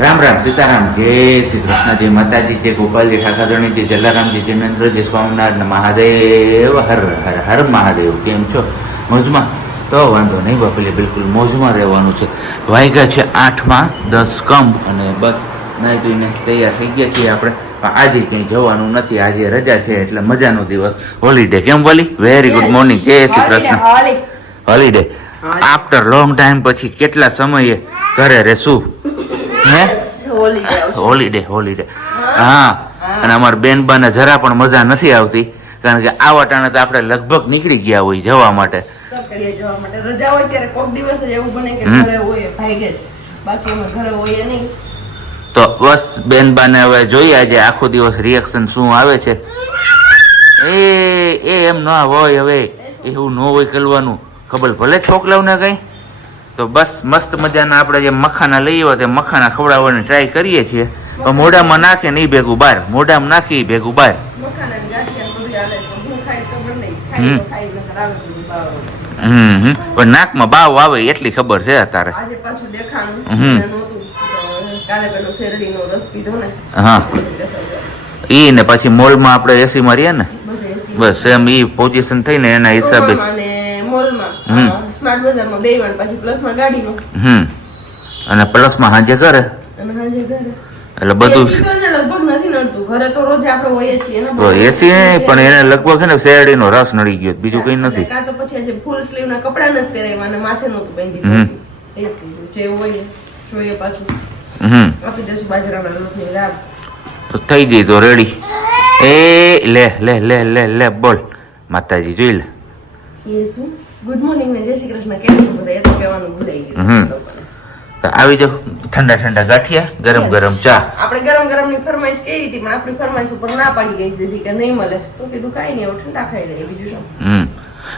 રામ રામ સીતારામ જય શ્રી કૃષ્ણજી માતાજી જય ગોપાલજી ઠાકાધણી જય જલારામજી જિનેન્દ્ર જય સ્વામિનારાયણ મહાદેવ હર હર હર મહાદેવ. કેમ છો? મોજમાં? તો વાંધો નહીં બાપલી બિલકુલ મોજમાં રહેવાનું છે. વાયગા છે આઠમાં દસ કમ અને બસ નહીં ધોઈને તૈયાર થઈ ગયા છીએ આપણે. આજે કંઈ જવાનું નથી આજે રજા છે એટલે મજાનો દિવસ. હોલિડે કેમ બોલી વેરી ગુડ મોર્નિંગ જય Shri Krishna. Holi holiday after long time પછી કેટલા સમયે ઘરે રહેશું. હોલિડે હોલિડે હા. અને અમારા બેનબાને જરા પણ મજા નથી આવતી કારણ કે આવા ટાણે તો આપણે લગભગ નીકળી ગયા હોય જવા માટે. સકડીએ જવા માટે. રજા હોય ત્યારે કોક દિવસ જ એવું બને કે હમ. ઘરે હોય ભાગે બાકી ઘરે હોઈએ નહીં. તો બસ બેનબાને હવે જોઈએ આજે આખો દિવસ રિએક્શન શું આવે છે. એ એ એમ ના હોય હવે. એવું ન હોય કરવાનું. ખબર ભલે છોકરાઓને કઈ. તો બસ મસ્ત મજાના આપણે જે મખાના લઈ આવ્યા તે મખાના ખવડાવવાની ટ્રાય કરીએ છીએ. મોઢામાં નાખે નહીં ભેગું બહાર મોઢામાં નાખી એ ભેગું બહાર ને હમ. પણ નાકમાં બાવ આવે એટલી ખબર છે અત્યારે. હમ. ને ને. હા. ઈ ને પછી મોલમાં આપણે એસી મારીએ ને. બસ એમ ઈ પોઝિશન થઈને એના હિસાબે અ, સ્માર્ટ બજારમાં બે વાર પછી પ્લસમાં ગાડીનું. હમ. અને પ્લસમાં હાજે કરે અને હાજે ઘરે. એટલે બધું એસી લગભગ નથી નડતું. ઘરે તો રોજ આપણે હોઈએ છીએ ને તો એસી નહીં પણ એને લગભગ છે ને શેરડીનો રસ નડી ગયો બીજું કંઈ નથી. કાં તો પછી આજે ફૂલ સ્લીવ ના નથી પહેરાવ્યા અને માથે નહોતું બાંધી હમ. જે હોય જોઈએ પાછું. હમ. આપી દઈશું બાજરાના લોટની રાબ તો થઈ ગઈ તો રેડી એ લે લે લે લે લે બોલ. માતાજી જોઈ લે. એ શું? ગુડ મોર્નિંગ ને જય શ્રી કૃષ્ણ. કેમ છો બધા? એ તો કહેવાનું ભૂલાઈ ગયું. આવી જાવ ઠંડા ઠંડા ગાંઠિયા ગરમ ગરમ ચા. આપણે ગરમ ગરમની ફરમાઈશ કહી હતી પણ આપણી ફરમાઈશ ઉપર ના પાડી ગઈ છે. કે નહીં મળે. તો કીધું કાંઈ નહીં ઠંડા ખાઈ લઈએ બીજું શું? હમ.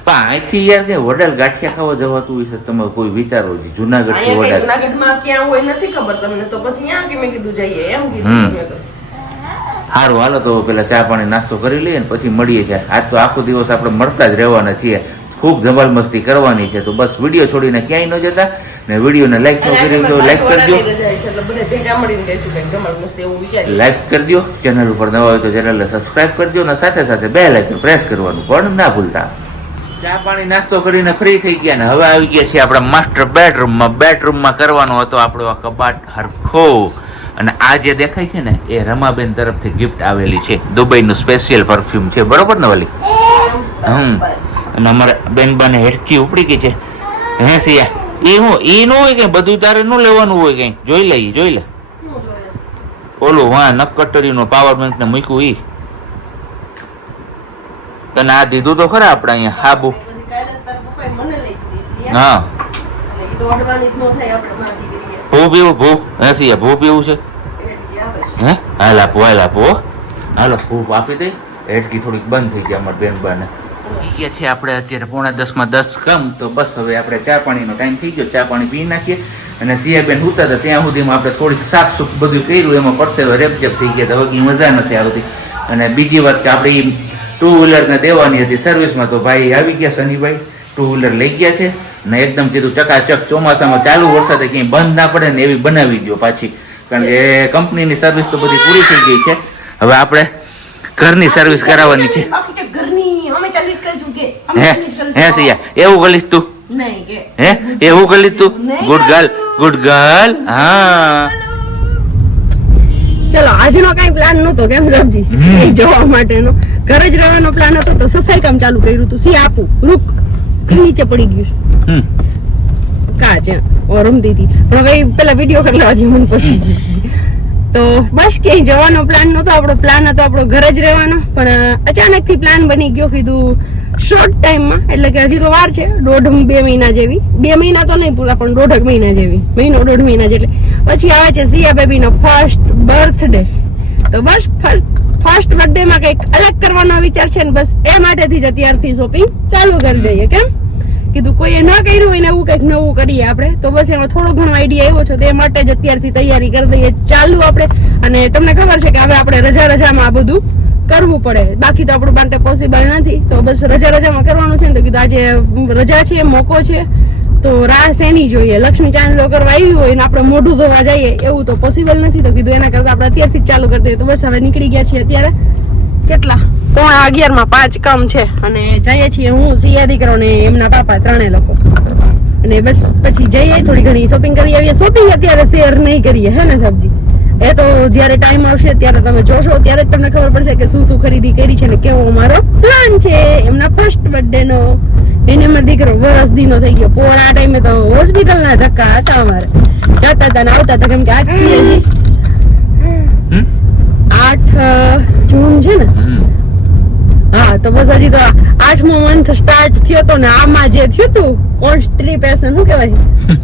પણ અહીંથી યાર કે વડાલ ગાંઠિયા ખાવા જવાતું હોય છે તમે કોઈ વિચારો છે? જુનાગઢથી અહીંયા વડાલ. ક્યાં હોય નથી ખબર તમને? તો પછી ત્યાં કે મેં કીધું જઈએ? એમ. કીધું સારું હાલો તો પેલા ચા પાણી નાસ્તો કરી લઈએ ને પછી મળીએ છીએ આજ તો આખો દિવસ આપણે મળતા જ રહેવાના છીએ. ખૂબ ધમાલ મસ્તી કરવાની છે. તો બસ વીડિયો છોડીને ક્યાંય ન જતા ને વિડીયોને લાઈક ન કરી તો લાઈક કરજો. લાઈક કરજો. ચેનલ ઉપર નવા હોય તો ચેનલને સબસ્ક્રાઇબ કરજો અને સાથે સાથે બે લાઈકન પ્રેસ કરવાનું પણ ના ભૂલતા. ચા પાણી નાસ્તો કરીને ફ્રી થઈ ગયા ને હવે આવી ગયા છીએ આપણા માસ્ટર બેડરૂમમાં બેડરૂમમાં કરવાનો હતો આપણો આ કબાટ હરખો. અને આ જે દેખાય છે ને એ રમાબેન તરફથી ગિફ્ટ આવેલી છે. દુબઈનું સ્પેશિયલ પરફ્યુમ છે. બરોબર ને વલી? હમ. અને અમારા બેનબાને હેઠકી ઉપડી ગઈ છે. હે સિયા એ હું એ ન હોય કે બધું તારે ન લેવાનું હોય કંઈ? જોઈ લઈ જોઈ લે. ઓલું હા નકટરીનો પાવર બેંક ને મૂક્યું ઈ. તને આ દીધું તો ખરા આપણે અહીંયા, હાબુ. હા. ભૂ પીવું, ભૂ. હે સિયા, ભૂ પીવું છે. હે? હાલ આપો હાલ આપો. હાલો, ભૂ આપી દઈ હેડકી થોડીક બંધ થઈ ગઈ અમારા બેન બાને ગયા છે આપણે અત્યારે પોણા દસમાં દસ કમ, તો બસ હવે આપણે ચા પાણીનો ટાઈમ થઈ ગયો. ચા પાણી પી નાખીએ અને સિયાબેન ઉતા હતા ત્યાં સુધીમાં આપણે થોડી સાફ સુફ બધું કર્યું. એમાં પરસેવો રેપજેપ થઈ ગયા તો કંઈ મજા નથી આવતી. અને બીજી વાત કે આપણે ટુ વ્હીલરને દેવાની હતી સર્વિસમાં તો ભાઈ આવી ગયા શનિભાઈ. ટુ વ્હીલર લઈ ગયા છે ને એકદમ કીધું ચકાચક ચોમાસામાં ચાલુ વરસાદે ક્યાંય બંધ ના પડે ને એવી બનાવી દો પાછી. કારણ કે કંપનીની સર્વિસ તો બધી પૂરી થઈ ગઈ છે. હવે આપણે ઘરની સર્વિસ કરાવવાની છે. હે? સિયા એવું ગલીશ તું? હે? એવું ગલીશ તું? ગુડ ગર્લ ગુડ ગર્લ હા. ચલો આજનો કઈ પ્લાન નતો કેમ સમજી. એ જવા માટેનો. ઘરે જ રહેવાનો પ્લાન હતો તો સફાઈ કામ ચાલુ કર્યું હતું. સી આપું. રૂક. નીચે પડી ગયું હમ. કાચ ઓરમ દીધી પણ હવે પેલા વીડિયો કરી લેવા દે મને પછી. તો બસ ક્યાંય જવાનો પ્લાન નહોતો, આપણો પ્લાન હતો આપણો ઘરે જ રહેવાનો. પણ અચાનકથી પ્લાન બની ગયો કીધું શોર્ટ ટાઈમમાં એટલે કે હજી તો વાર છે, દોઢ બે મહિના જેવી. બે મહિના તો નહીં પૂરા, પણ દોઢક મહિના જેવી. મહિનો, દોઢ મહિના જેટલે. પછી આવે છે સિયા બેબીનો ફર્સ્ટ બર્થડે તો બસ ફર્સ્ટ ફર્સ્ટ બર્થડે માં કંઈક અલગ કરવાનો વિચાર છે ને બસ એ માટેથી જ અત્યારથી શોપિંગ ચાલુ કરી દઈએ, કેમ? કીધું કોઈએ ન કર્યું હોય ને એવું કંઈક નવું કરીએ આપણે. તો બસ એમાં થોડો ઘણો આઈડિયા આવ્યો છે, તે માટે જ અત્યારથી તૈયારી કરી દઈએ. ચાલુ આપણે. અને તમને ખબર છે કે હવે આપણે રજા રજામાં આ બધું કરવું પડે. બાકી તો આપણું માટે પોસિબલ નથી. તો બસ રજા રજામાં કરવાનું છે ને તો કીધું, આજે રજા છે, મોકો છે. તો રાહ શેની જોઈએ? લક્ષ્મી ચાંદલો કરવા આવી હોય ને આપણે મોઢું ધોવા જઈએ, એવું તો પોસિબલ નથી. તો કીધું, એના કરતાં આપણે અત્યારથી જ ચાલુ કરી દઈએ. તો બસ હવે નીકળી ગયા છીએ અત્યારે. કેટલા? પોણા અગિયારમાં પાંચ કામ છે. અને જઈએ છીએ હું સિયા દીકરો ને એમના પાપા ત્રણે લોકો. અને બસ પછી જઈએ થોડી ઘણી શોપિંગ કરી આવીએ. શોપિંગ અત્યારે શેર નહીં કરીએ હે ને સબજી એ તો જ્યારે ટાઈમ આવશે ત્યારે તમે જોશો ત્યારે જ તમને ખબર પડશે કે શું શું ખરીદી કરી છે ને કેવો અમારો પ્લાન છે. એમના ફર્સ્ટ બર્થડે નો. એને મારો દીકરો વરસ દીનો થઈ ગયો. પોર આ ટાઈમે તો હોસ્પિટલ ના ધક્કા હતા અમારે. જતા હતા ને આવતા હતા કેમ કે આજ આઠ જૂન છે ને. હા તો બસ હજી તો આઠમો મંથ સ્ટાર્ટ થયો તો ને આમાં જે થયું તું કોન્સ્ટ્રીપેશન શું કહેવાય?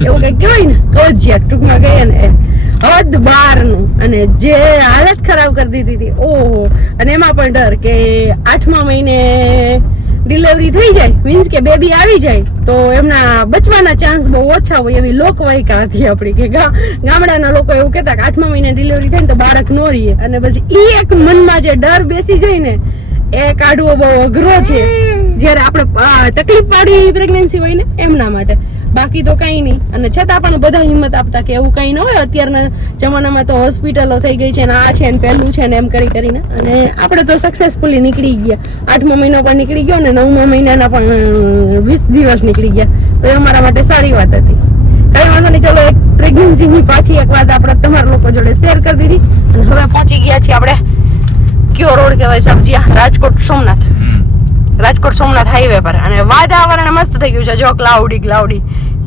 એવું કંઈક કહેવાય ને? કબજિયાત ટૂંકમાં કહીએ ને. હદ બારનું અને જે હાલત ખરાબ કરી દીધી હતી, ઓહો. અને એમાં પણ ડર કે આઠમા મહિને ડિલિવરી થઈ જાય મીન્સ કે બેબી આવી જાય, તો એમના બચવાના ચાન્સ બહુ ઓછા હોય એવી લોકવાયકા હતી આપણી કે ગામડાના લોકો એવું કહેતા કે આઠમા મહિને ડિલિવરી થાય ને તો બાળક નો રહીએ. અને પછી એ એક મનમાં જે ડર બેસી જાય ને એ કાઢવો બહુ અઘરો છે. જ્યારે આપણે તકલીફ વાળી પ્રેગ્નન્સી હોય ને, એમના માટે. બાકી તો કઈ નહીં. અને છતાં પણ બધા હિંમત આપતા કે એવું કઈ ન હોય. અત્યારના જમાનામાં તો હોસ્પિટલો થઈ ગઈ છે ને આ છે ને પહેલું છે ને એમ કરી કરીને. અને આપણે તો સક્સેસફુલી નીકળી ગયા. આઠમો મહિનો પણ નીકળી ગયો ને નવમા મહિનાના પણ વીસ દિવસ નીકળી ગયા. તો એ અમારા માટે સારી વાત હતી. કઈ વાંધો નહીં. ચલો, એક પ્રેગ્નન્સીની પાછી એક વાત આપણે તમારા લોકો જોડે શેર કરી દીધી. અને હવે પહોંચી ગયા છીએ આપણે કયો રોડ કહેવાય સબ્જી રાજકોટ સોમનાથ. રાજકોટ સોમનાથ હાઈવે પર. અને વાતાવરણ મસ્ત થઈ ગયું છે. જો ક્લાઉડી ક્લાઉડી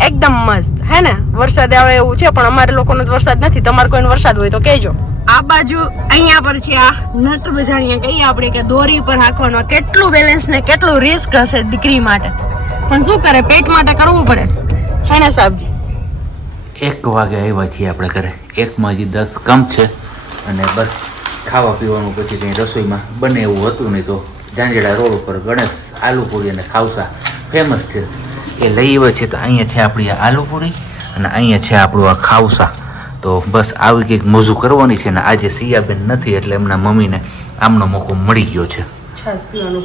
એકદમ મસ્ત. હે ને? વરસાદ આવે એવું છે પણ અમારે લોકોનો તો વરસાદ નથી. તમારે કોઈને વરસાદ હોય તો કહેજો. આ બાજુ અહીંયા પર છે આ. નટ બજાણીએ કહીએ આપણે કે દોરી પર હાંકવાનો. કેટલું બેલેન્સ ને કેટલું રિસ્ક હશે દીકરી માટે. પણ શું કરે? પેટ માટે કરવું પડે. હે ને સાહેબજી? એક વાગે આવ્યા છીએ આપણે ઘરે. એકમાં હજી દસ કમ છે. અને બસ ખાવા પીવાનું પછી કંઈ રસોઈમાં બને એવું હતું નહીં તો ઝાંઝડા રોડ ઉપર ગણેશ આલુપુરી અને ખાવસા ફેમસ છે. એ લઈ આવે છે તો અહીંયા છે આપણી આ આલુપુરી અને અહીંયા છે આપણું આ ખાવસા. તો બસ આવી કંઈક મોજું કરવાની છે ને આજે સિયાબેન નથી એટલે એમના મમ્મીને આમનો મોકો મળી ગયો છે. છાસ પીવાનું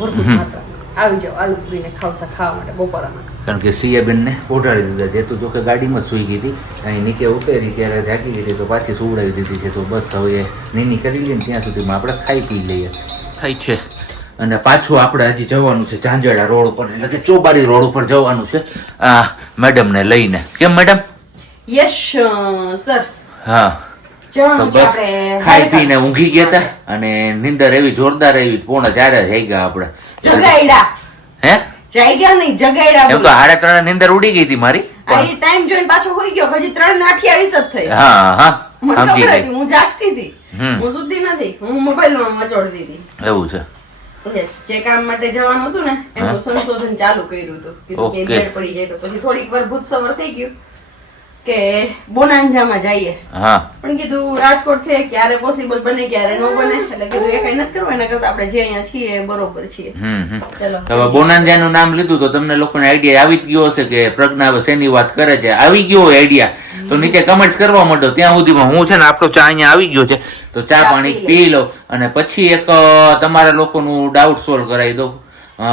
આવી જાઓ આલુ પૂરીને ખાવસા ખાવા માટે બપોરામાં. કારણ કે સિયાબેનને ઓઢાડી દીધા છે. તો જોકે ગાડીમાં જ સૂઈ ગઈ હતી. અહીં નીચે ઉતરી ત્યારે જાગી ગઈ હતી તો પાછી સુવડાવી દીધી છે. તો બસ હવે નીની કરી લઈએ ત્યાં સુધીમાં આપણે ખાઈ પી લઈએ. થાય છે. અને પાછું આપણે હજી જવાનું છે ઝાંઝેડા રોડ ઉપર એટલે કે ચોબારી રોડ ઉપર જવાનું છે. આ મેડમને લઈને. કેમ મેડમ? Yes sir. હા. ખાઈ પીને ઊંઘી ગયા હતા. અને નિંદર એવી જોરદાર એવી પોણા ચારે થઈ ગયા આપણે. જગાઈડા હે? જાગ્યા નહીં જગાડ્યા એમ તો હાડા ત્રણ નીંદર ઉડી ગઈ હતી મારી આઈ ટાઈમ જોઈને પાછો હોઈ ગયો હજી ત્રણ ને અઠ્યાવીસ જ થઈ. હા હા મને ખબર હતી હું જાગતી હતી. હું સુતી નથી હું મોબાઈલમાં મચોડતી હતી. એવું છે. જે કામ માટે જવાનું હતું ને એનું સંશોધન ચાલુ કર્યું હતું. કીધું કે પડી જાય તો. પછી થોડીક વાર ભૂત સવાર થઈ ગયું. કે બોનાંજામાં જઈએ. હા. પણ કીધું રાજકોટ છે ક્યારે પોસિબલ બને ક્યારે ન બને? એટલે કીધું એ કઈ નથી કરવું એના કરતા આપણે જે અહીંયા છીએ બરોબર છીએ. ચલો. હવે બોનાંજાનું નામ લીધું તો તમને લોકોને આઈડિયા આવી જ ગયો હશે કે પ્રજ્ઞા હવે શેની વાત કરે છે? આવી ગયો આઈડિયા તો નીચે કમેન્ટ્સ કરવા માંડો ત્યાં સુધીમાં હું છે ને આપણો ચા અહીંયા આવી ગયો છે. તો ચા પાણી પી લો. અને પછી એક તમારા લોકોનું ડાઉટ સોલ્વ કરાવી દો અ,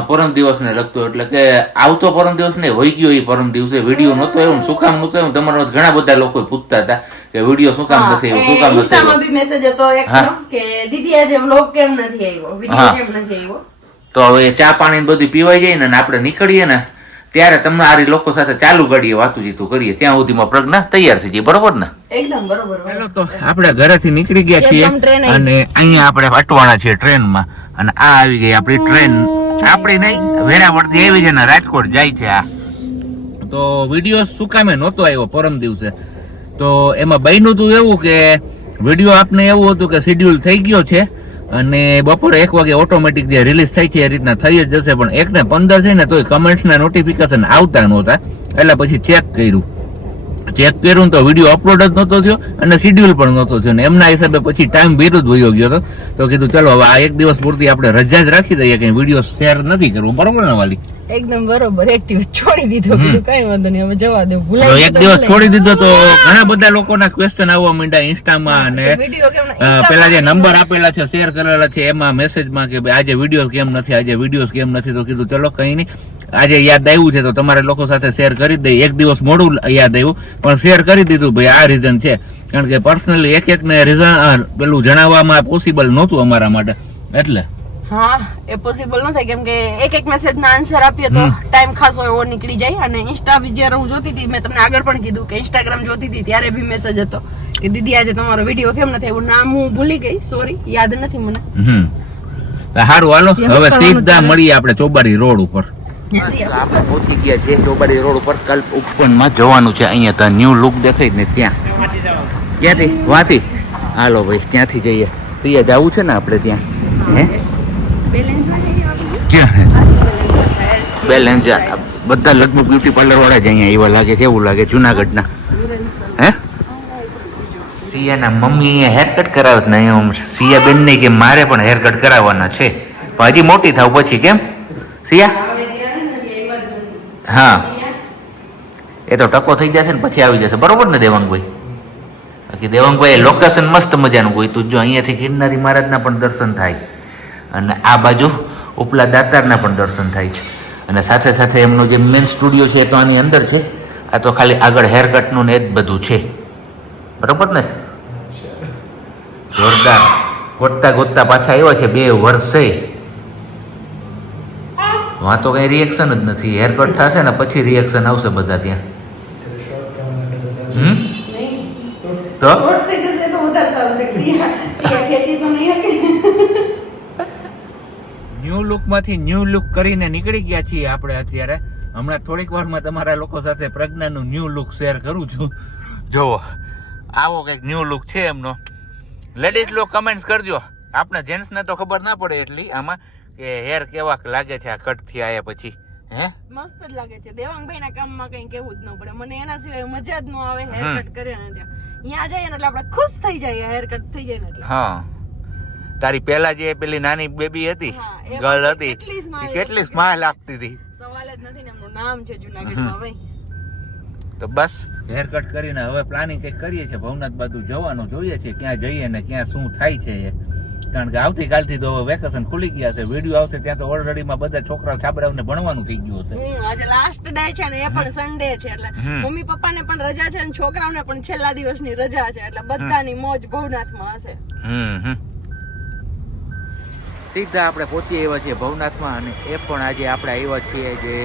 પરમ દિવસને લગતો એટલે કે આવતો પરમ દિવસ ને હોઈ ગયો એ પરમ દિવસે. વીડિયો નહોતો એવું શું કામ નહોતો એવું તમારા ઘણા બધા લોકો પૂછતા હતા કે વીડિયો શું કામ નથી આવ્યો શું કામ નથી આવ્યો? બી મેસેજ હતો એક કે દીદી આજે વ્લોગ કેમ નથી આવ્યો? વીડિયો કેમ નથી આવ્યો? તો હવે ચા પાણી ને બધું પીવાઈ જાય ને આપણે નીકળીએ ને ત્યારે તમારી લોકો સાથે ચાલુ કરીએ વાતું જીતું કરીએ. ત્યાં સુધીમાં પ્રજ્ઞા તૈયાર થઈ જાય બરોબર ને? એકદમ બરોબર ચાલો તો આપણે ઘરેથી નીકળી ગયા છીએ. અને અહીંયા આપણે અટવાણા છીએ ટ્રેનમાં. અને આ આવી ગઈ આપણી ટ્રેન. આપણી નહીં વેરાવળથી એવી છે ને રાજકોટ જાય છે આ. તો વીડિયો કામે નહોતો આવ્યો? પરમ દિવસે. તો એમાં બન્યું હતું એવું કે વીડિયો આપને એવું હતું કે શેડ્યુલ થઈ ગયો છે અને બપોરે એક વાગે ઓટોમેટિક જે રિલીઝ થાય છે એ રીતના થઈ જ જશે. પણ એક ને પંદર છે ને તોય કમેન્ટ્સના નોટિફિકેશન આવતા નહોતા. એટલે પછી ચેક કર્યું. ચેક કર્યું તો વીડિયો અપલોડ જ નહોતો થયો અને શિડ્યુલ પણ નહોતો થયો ને એમના હિસાબે પછી ટાઈમ વિરુદ્ધ વયો ગયો હતો. તો કીધું ચલો હવે આ એક દિવસ પૂરતી આપણે રજા જ રાખી દઈએ કે વીડિયો શેર નથી કરવો. બરોબર ને વાલી? એકદમ બરોબર એક દિવસ છોડી દીધો કીધું કઈ વાંધો નહીં હવે જવા દો. ભૂલાઈ એક દિવસ છોડી દીધો તો ઘણા બધા લોકોના ક્વેશ્ચન આવવા માંડ્યા ઇન્સ્ટામાં અને પેલા જે નંબર આપેલા છે શેર કરેલા છે એમાં મેસેજમાં કે આજે વીડિયો કેમ નથી આજે વીડિયો કેમ નથી? તો કીધું ચલો કઈ નહીં આજે યાદ આવ્યું છે તો તમારે લોકો સાથે શેર કરી દઈએ. એક દિવસ મોડું યાદ આવ્યું પણ શેર કરી દીધું ભાઈ આ રીઝન છે. કારણ કે પર્સનલી એક એક ને રીઝન પેલું જણાવવામાં પોસિબલ નહોતું અમારા માટે. એટલે. હા એ પોસિબલ ન થાય. કેમ કે એક એક મેસેજ ના આન્સર આપીએ તો ટાઈમ ખાસો એવો નીકળી જાય. અને ઇન્સ્ટા બી જ્યારે હું જોતી હતી મેં તમને આગળ પણ કીધું કે ઇન્સ્ટાગ્રામ જોતી હતી ત્યારે બી મેસેજ હતો કે દીદી આજે તમારો વીડિયો કેમ નથી આવ્યો? નામ હું ભૂલી ગઈ. સોરી યાદ નથી મને. હમ. સારું હાલો. હવે સીધા મળીએ આપણે ચોબારી રોડ ઉપર. આપણે પહોંચી ગયા જે ચોબારી રોડ ઉપર કલ્પ ઉપવનમાં જવાનું છે. અહીંયા તો ન્યૂ લુક દેખાય ને ત્યાં. ક્યાંથી? વાથી? હાલો ભાઈ, ક્યાંથી જઈએ? ત્યાં જવું છે ને આપણે ત્યાં? હે? બેલેન્સ બધા લગભગ બ્યુટી પાર્લર વાળા જ અહીંયા એવા લાગે છે, એવું લાગે જુનાગઢના. હે? સિયાના મમ્મીએ હેર કટ કરાવ્યો જ નહીં સિયા બેન ને કે મારે પણ હેર કટ કરાવવાના છે. હજી મોટી થાવ પછી કેમ? સિયા? હા. એ તો ટકો થઈ જશે ને પછી આવી જશે. બરોબર ને દેવાંગભાઈ? બાકી દેવાંગભાઈ લોકેશન મસ્ત મજાનું કોઈ તું જો અહીંયાથી ગિરનારી મહારાજના પણ દર્શન થાય. અને આ બાજુ ઉપલા દાતારના પણ દર્શન થાય છે. અને સાથે સાથે એમનો જે મેઇન સ્ટુડિયો છે એ તો આની અંદર છે. આ તો ખાલી આગળ હેર કટનું ને એ જ બધું છે. બરોબર ને? જોરદાર. ગોતતા ગોતતા પાછા આવ્યા છે બે વર્ષે. વાં તો કઈ રિએક્શન જ નથી. હેર કટ થશે ને પછી રિએક્શન આવશે બધા ત્યાં. હમ? તો? ન્યૂ લુકમાંથી ન્યૂ લુક કરીને નીકળી ગયા છીએ આપણે અત્યારે. હમણાં થોડીક વારમાં તમારા લોકો સાથે પ્રજ્ઞાનું ન્યૂ લુક શેર કરું છું. જુઓ આવો કંઈક ન્યૂ લુક છે એમનો. લેડીઝ લોક કમેન્ટ્સ કરજો. આપણે જેન્ટ્સને તો ખબર ના પડે એટલી. આમાં કે હેર કેવાક લાગે છે આ કટથી આયા પછી હે? મસ્ત જ લાગે છે. દેવાંગભાઈ ના કામમાં કઈ કેવું જ ન પડે. મને એના સિવાય મજા જ ન આવે હેર કટ કરે ને ત્યાં. ત્યાં જઈએ ને એટલે આપણે ખુશ થઈ જઈએ હેર કટ થઈ જાય ને એટલે. હા. તારી પેલા જે પેલી નાની બેબી હતી ગર્લ હતી કેટલી સ્માઈલ આપતી હતી. સવાલ જ નથી ને એમનું નામ છે જુનાગઢમાં ભાઈ. તો બસ. હેર કટ કરીને હવે પ્લાનિંગ કંઈક કરીએ છીએ. ભવનાથ બાજુ જવાનું જોઈએ છે. ક્યાં જઈએ ને ક્યાં શું થાય છે એ. કારણ કે આવતીકાલથી તો વેકેશન ખુલી ગયા છે. વીડિયો આવશે ત્યાં તો ઓલરેડી માં બધા છોકરા છાબરાઓને ભણવાનું થઈ ગયું હશે. આજે લાસ્ટ ડે છે ને એ પણ સન્ડે છે એટલે મમ્મી પપ્પાને પણ રજા છે અને છોકરાઓને પણ છેલ્લા દિવસની રજા છે એટલે બધાની મોજ ભવનાથમાં હશે. સીધા આપણે પહોંચી આવ્યા છીએ ભવનાથમાં અને એ પણ આજે આપણે આવ્યા છીએ જે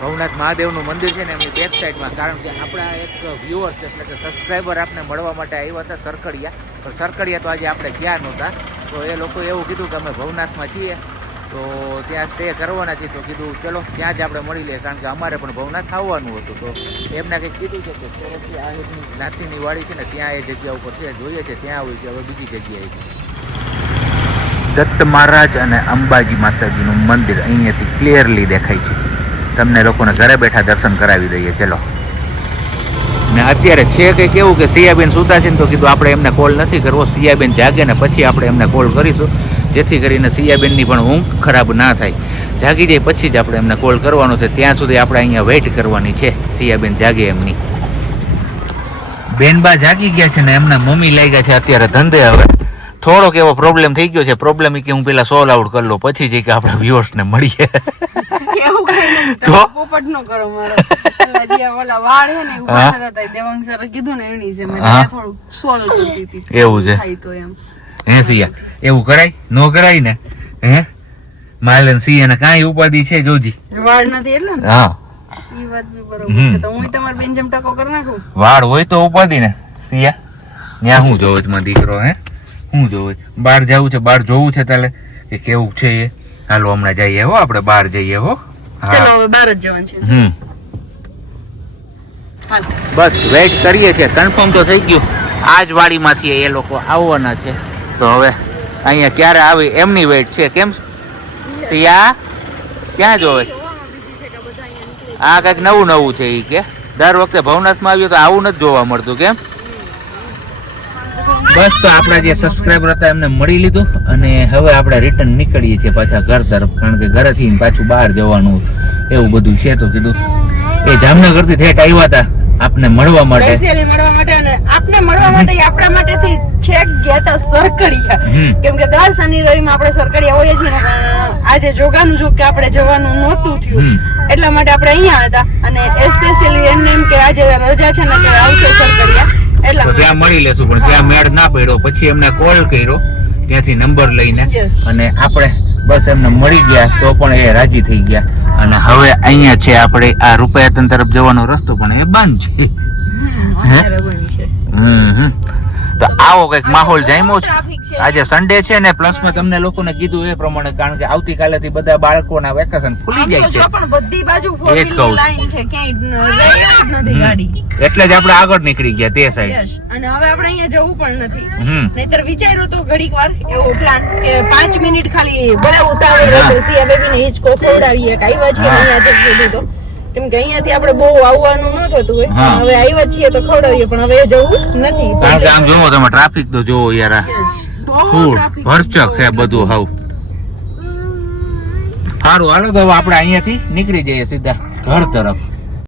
ભવનાથ મહાદેવનું મંદિર છે ને એમની બેક સાઈડમાં કારણ કે આપણા એક વ્યુઅર્સ એટલે કે સબસ્ક્રાઈબર આપણે મળવા માટે આવ્યા હતા સરકડિયા પણ સરકડિયા તો આજે આપણે ગયા નહોતા. તો એ લોકો એવું કીધું કે અમે ભવનાથમાં છીએ, તો ત્યાં સ્ટે કરવાના છીએ. તો કીધું, ચલો, ત્યાં જ આપણે મળી લઈએ. કારણ કે અમારે પણ ભવનાથ આવવાનું હતું. તો એમને કંઈક કીધું છે કે ચોરસી આહિરની જ્ઞાતિની વાડી છે ને, ત્યાં એ જગ્યા ઉપર છે, જોઈએ છે, ત્યાં આવી છે, હવે બીજી જગ્યાએ છે. દત્ત મહારાજ અને અંબાજી માતાજીનું મંદિર અહીંયાથી ક્લિયરલી દેખાય છે. તમને લોકોને ઘરે બેઠા દર્શન કરાવી દઈએ. ચલો. ને અત્યારે છે કે કેવું કે સિયાબેન સુતા છે ને તો કીધું આપણે એમને કોલ નથી કરવો. સિયાબેન જાગે ને પછી આપણે એમને કોલ કરીશું. જેથી કરીને સિયાબેનની પણ ઊંઘ ખરાબ ના થાય. જાગી જાય પછી જ આપણે એમને કોલ કરવાનો છે. ત્યાં સુધી આપણે અહીંયા વેઇટ કરવાની છે. સિયાબેન જાગે એમની. બેનબા જાગી ગયા છે ને એમના મમ્મી લાગ્યા છે. અત્યારે ધંધે હવે થોડોક એવો પ્રોબ્લેમ થઈ ગયો છે. પ્રોબ્લેમ કે હું પેલા સોલ આઉટ કરી લો પછી જઈ કે આપણા વ્યુઅર્સ ને મળીએ. એવું એની છે. હા? સિયા એવું કરાય? નો કરાય ને? હે? માલન સિંહ ને કાંઈ ઉપાધિ છે જોજી? વાળ નથી એટલે હા. વાળ હોય તો ઉપાધિ ને સિયા. ત્યાં હું જોઉં છે દીકરો હે? હું જોવે બહાર જવું છે બહાર જોવું છે તાલે કે કેવું છે એ? હાલો હમણાં જઈએ હો આપણે બહાર જઈએ હો. ચલો હવે બાર જ જવાનું છે. હમ. બસ વેઇટ કરીએ છીએ કન્ફર્મ તો થઈ ગયું. આ જ વાડીમાંથી એ લોકો આવવાના છે. તો હવે અહીંયા ક્યારે આવી એમની વેઇટ છે. કેમ? સિયા ક્યાં જોવે આ કંઈક નવું નવું છે એ કે. દર વખતે ભવનાથમાં આવ્યું તો આવું નથી જોવા મળતું કેમ? બસ તો આપણા જે સબસ્ક્રાઈબર હતા એમને મળી લીધું અને હવે આપણે રિટર્ન નીકળીએ છીએ પાછા ઘર તરફ કારણ કે ઘરેથી પાછું બહાર જવાનું એવું બધું છે તો કીધું. એ જામનગરથી ઠેઠ આવ્યા હતા આપને મળવા માટે. સ્પેશિયલી મળવા માટે અને આપને મળવા માટે આપણા માટેથી છેક ગયા હતા સરકડિયા. કેમ કે દર શનિ રવિમાં આપણે સરકડિયા હોઈએ છીએ આજે જોગાનું જો કે આપણે જવાનું નહોતું થયું. એટલા માટે આપણે અહીંયા હતા અને સ્પેશિયલી એમને એમ કે આજે રજા છે ને કે આવશે સરકડિયા. તો ત્યાં મળી લેશું પણ ત્યાં મેળ ના પડ્યો. પછી એમને કોલ કર્યો. ત્યાંથી નંબર લઈને. અને આપણે બસ એમને મળી ગયા તો પણ એ રાજી થઈ ગયા. અને હવે અહીંયા છે આપણે આ રૂપિયાતન તરફ જવાનો રસ્તો પણ એ બંધ છે. હમ, બંધ છે. હમ હમ. તો આવો કંઈક માહોલ જામ્યો છે. આજે સન્ડે છે ને પ્લસ મેં તમને લોકોને કીધું એ પ્રમાણે કારણ કે આવતીકાલેથી બધા બાળકોના વેકેશન ખુલી જાય છે. પણ બધી બાજુ એ જ કહું લાઈન છે ક્યાંય રહી નથી ગાડી. એટલે જ આપણે આગળ નીકળી ગયા તે સાઈડ અને હવે આપણે અહીંયા જવું પણ નથી. નહીતર વિચાર્યું તો ઘડીક વાર એવો પ્લાન કે પાંચ મિનિટ ખાલી ભલે ઉતાવળ. રહેશે બેબી ને એ જ કોફોડાવીએ આવ્યા છીએ અહીંયા જઈ તો. કેમ કે અહીંયાથી આપણે બહુ આવવાનું ન થતું હોય. હવે આવ્યા છીએ તો ખવડાવીએ પણ હવે જવું નથી. કારણ કે આમ જોવો તમે ટ્રાફિક તો જોવો યાર. ફૂલ ભરચક છે બધું હાવ. સારું હાલો તો આપણે અહીંયાથી નીકળી જઈએ સીધા ઘર તરફ.